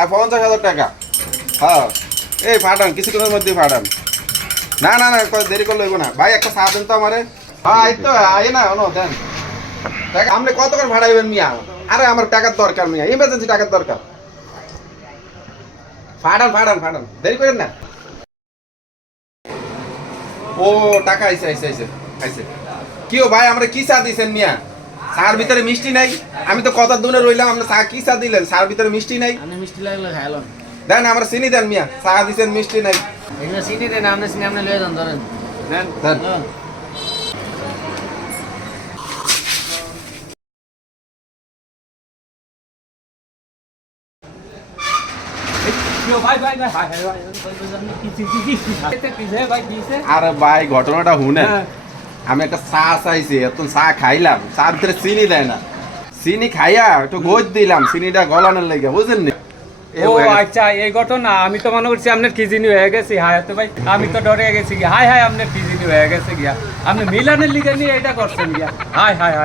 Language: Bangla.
আর 50,000 টাকা। হ্যাঁ এই ফাটান কিছুক্ষণের মধ্যে ফাটান। না না না দেরি করলে হইব না ভাই, একটা চা দেন তো আমারে। হ্যাঁ এই তো আয় না দেন টাকা। আপনি কত করে ভাড়াইবেন মিয়া? আরে আমার টাকার দরকার মিয়া, ইমার্জেন্সি টাকার দরকার। ফাটান ফাটান ফাটান, দেরি করেন না। ও টাকা আইছে আইছে আইছে আইছে। কি ও ভাই আমরা কি চা দিছেন মিয়া? চার ভিতরে মিষ্টি নাই? আমি তো কত দূরে রইলাম, আপনি চা কি চা দিলেন? চার ভিতরে মিষ্টি নাই? আপনি মিষ্টি লাগলে খাইলাম। দেন আমরা চিনি দেন মিয়া, চা দিছেন মিষ্টি নাই। এগুলো চিনি দেন, আপনি চিনি আপনি লয়ে যান, ধরেন দেন দেন। আরে ভাই ঘটনাটা শুনেন। আমি একটা চা চাইছি, এত চা খাইলাম, চার ভিতরে চিনি দেয় না। চিনি খাইয়া একটু গোজ দিলাম চিনিটা গলানোর লেগে, বুঝলেন নি? ও আচ্ছা এই ঘটনা, আমি তো মনে করছি আপনার কিজিনি হয়ে গেছি। হায় তো ভাই আমি তো ডরে গেছি গিয়া। হায় হায় আপনার কিজিনি হয়ে গেছে গিয়া, আপনি মিলানের লিগে নিয়ে এটা করছেন গিয়া। হায় হায় হায়।